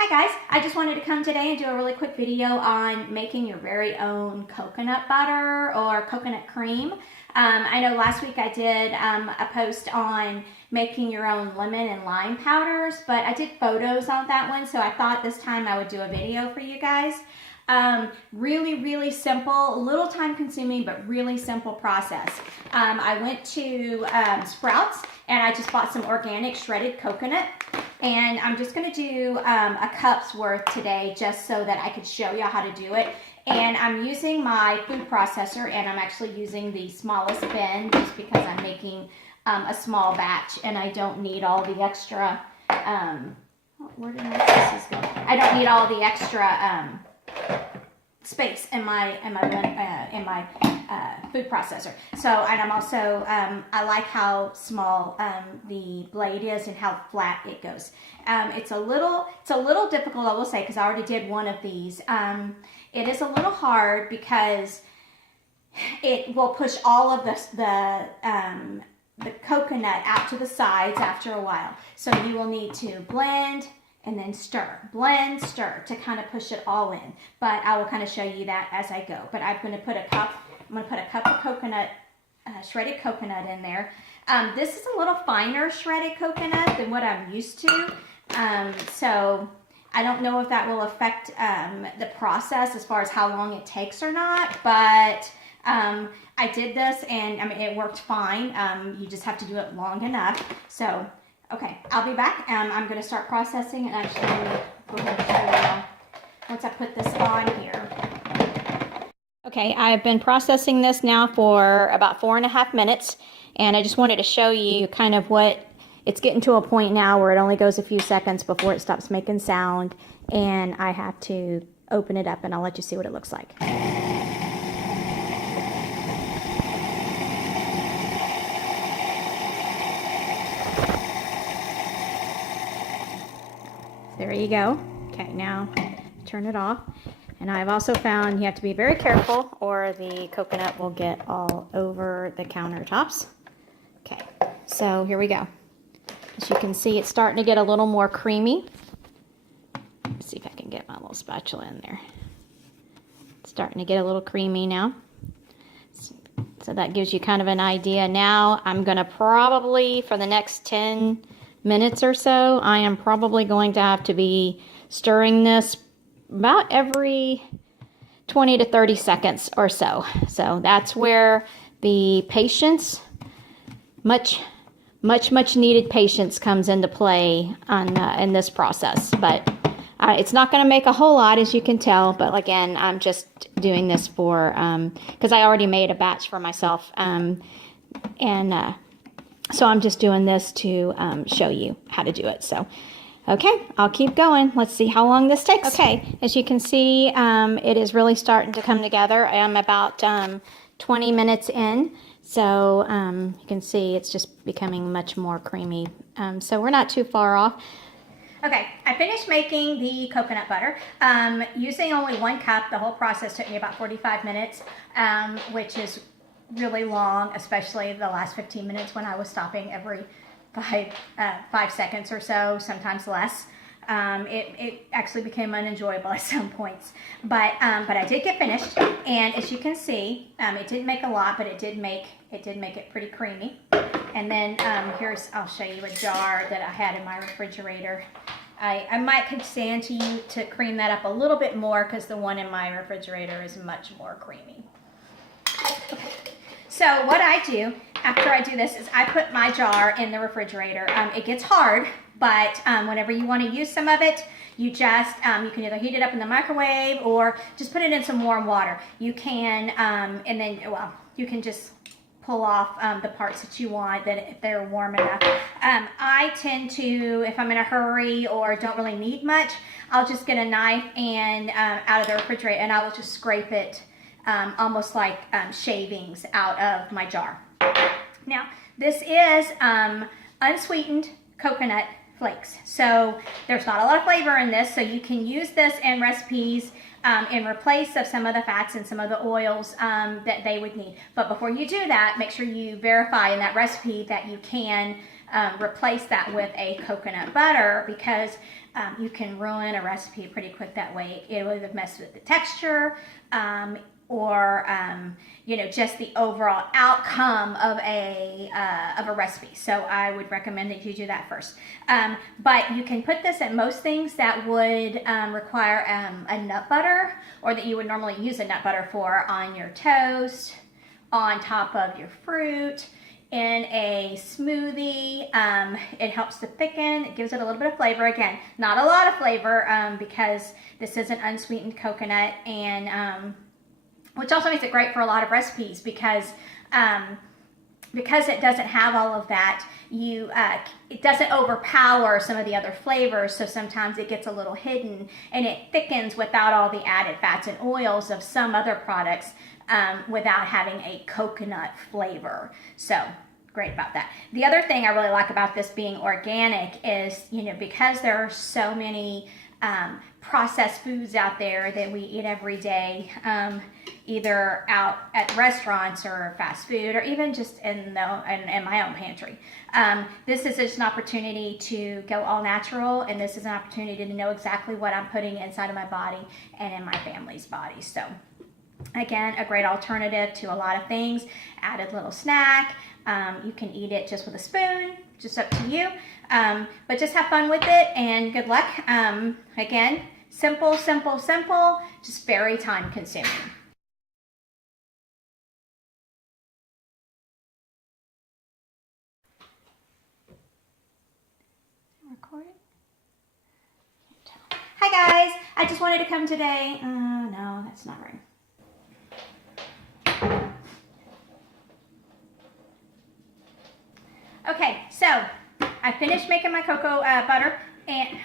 Hi guys, I just wanted to come today and do a really quick video on making your very own coconut butter or coconut cream. I know last week I did a post on making your own lemon and lime powders, but I did photos on that one, so I thought this time I would do a video for you guys. Really simple, a little time consuming, but really simple process. I went to Sprouts and I just bought some organic shredded coconut, and I'm just gonna do a cup's worth today just so that I could show you how to do it. And I'm using my food processor, and I'm actually using the smallest bin just because I'm making a small batch and I don't need all the extra, where did my pieces go? I don't need all the extra space in my food processor. So, and I'm also I like how small the blade is and how flat it goes. It's a little difficult, I will say, because I already did one of these. It is a little hard because it will push all of the coconut out to the sides after a while. So you will need to blend and then stir, blend, stir to kind of push it all in. But I will kind of show you that as I go. But I'm going to put a cup of coconut, shredded coconut in there. This is a little finer shredded coconut than what I'm used to. So I don't know if that will affect the process as far as how long it takes or not, but I did this and I mean it worked fine. You just have to do it long enough. So okay, I'll be back. I'm going to start processing, and actually go ahead and show you once I put this on here. Okay, I've been processing this now for about 4.5 minutes, and I just wanted to show you kind of what it's getting to a point now where it only goes a few seconds before it stops making sound, and I have to open it up, and I'll let you see what it looks like. There you go. Okay, now turn it off. And I've also found you have to be very careful or the coconut will get all over the countertops. Okay, so here we go. As you can see, it's starting to get a little more creamy. Let's see if I can get my little spatula in there. It's starting to get a little creamy now. So that gives you kind of an idea. Now I'm going to probably, for the next 10 minutes or so, I am probably going to have to be stirring this about every 20 to 30 seconds or so. So that's where the patience, much needed patience comes into play on in this process. But it's not going to make a whole lot, as you can tell. But again, I'm just doing this for because I already made a batch for myself, so I'm just doing this to show you how to do it. So, okay, I'll keep going. Let's see how long this takes. Okay, as you can see, it is really starting to come together. I am about 20 minutes in. So you can see it's just becoming much more creamy. So we're not too far off. Okay, I finished making the coconut butter. Using only 1 cup, the whole process took me about 45 minutes, which is really long, especially the last 15 minutes when I was stopping every 5 seconds or so, sometimes less. It actually became unenjoyable at some points, but I did get finished, and as you can see, it didn't make a lot, but it did make it pretty creamy. And then I'll show you a jar that I had in my refrigerator. I might stand to you to cream that up a little bit more because the one in my refrigerator is much more creamy. Okay. So what I do after I do this is I put my jar in the refrigerator. It gets hard, but whenever you want to use some of it, you just, you can either heat it up in the microwave or just put it in some warm water. You can, and then, well, you can just pull off the parts that you want that if they're warm enough. I tend to, if I'm in a hurry or don't really need much, I'll just get a knife and out of the refrigerator, and I will just scrape it almost like shavings out of my jar. Now, this is unsweetened coconut flakes. So there's not a lot of flavor in this, so you can use this in recipes in replace of some of the fats and some of the oils that they would need. But before you do that, make sure you verify in that recipe that you can replace that with a coconut butter, because you can ruin a recipe pretty quick that way. It would mess with the texture, or you know, just the overall outcome of a recipe. So I would recommend that you do that first. But you can put this in most things that would require a nut butter, or that you would normally use a nut butter for, on your toast, on top of your fruit, in a smoothie. It helps to thicken. It gives it a little bit of flavor. Again, not a lot of flavor, because this is an unsweetened coconut, and which also makes it great for a lot of recipes, because it doesn't have all of that, it doesn't overpower some of the other flavors, so sometimes it gets a little hidden, and it thickens without all the added fats and oils of some other products, without having a coconut flavor. So great about that. The other thing I really like about this being organic is, you know, because there are so many processed foods out there that we eat every day, either out at restaurants or fast food, or even just in my own pantry. This is just an opportunity to go all natural, and this is an opportunity to know exactly what I'm putting inside of my body and in my family's body. So again, a great alternative to a lot of things. Added little snack. You can eat it just with a spoon, just up to you. But just have fun with it, and good luck. Again, simple, simple, simple, just very time consuming. Recording? Hi guys, I just wanted to come today. No, that's not right. Okay, so I finished making my cocoa butter, and